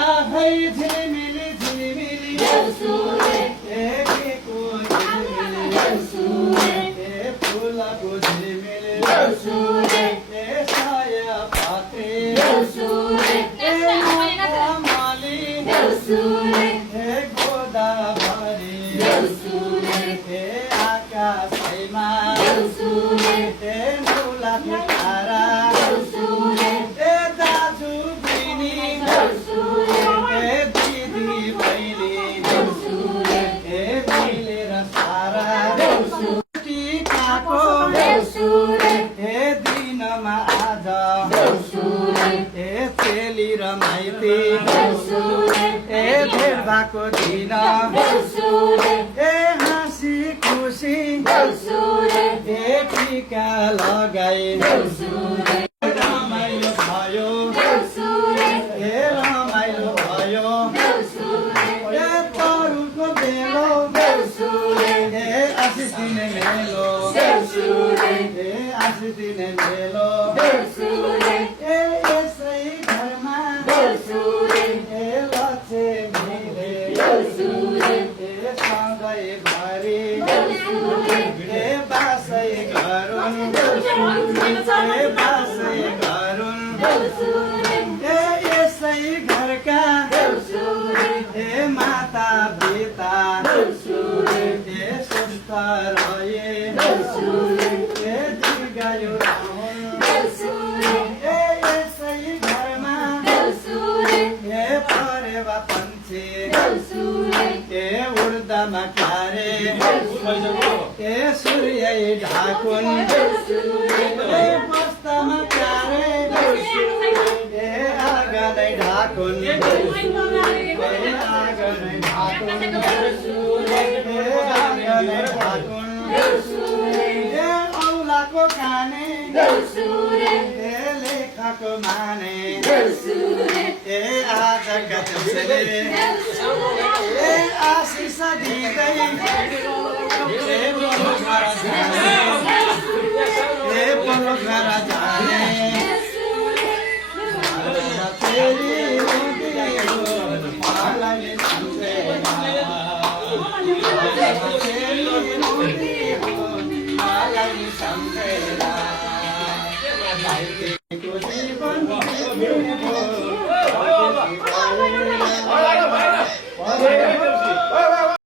आखै झिलिमिली झिलिमिली एकेको झिलिमिली ए फुलको झिलिमिली ए साया पाते ए मली ए गोदावरी ए आकाशैमा ए नौलाको तारा ए दाजु बहिनी ए दिदी बहिनी ए मिलेर सारा टिकाको ए दिनमा आज ए चेली र माइती ए भेट भएको दिन ए हाँसी खुसी ए टिका लगाई रमाइलो भयो ए रमाइलो भयो ए तरुको बेलो ए आशिष दिने मेलो ए आशिष दिने मेलो ए यसै घरमा ए लक्ष्मीले ए सधैँभरि ए बासै गरुन् ए बासै गरुन् ए यसै घरका ए माता पिता ए सुस्त रहे ए दीर्घायु रहून् ए यसै घरमा ए परेवा पन्छी ए उड्दामा क्यारे ए सूर्य ढाकुन् ए बस्दामा क्यारे ए आँगनै ढाकुन् ए आँगनै ढाकुन् ए आँगनै ढाकुन् ए औलाको काने ए लेखको माने ए आजका त्यसले ए आशिष दिँदै ए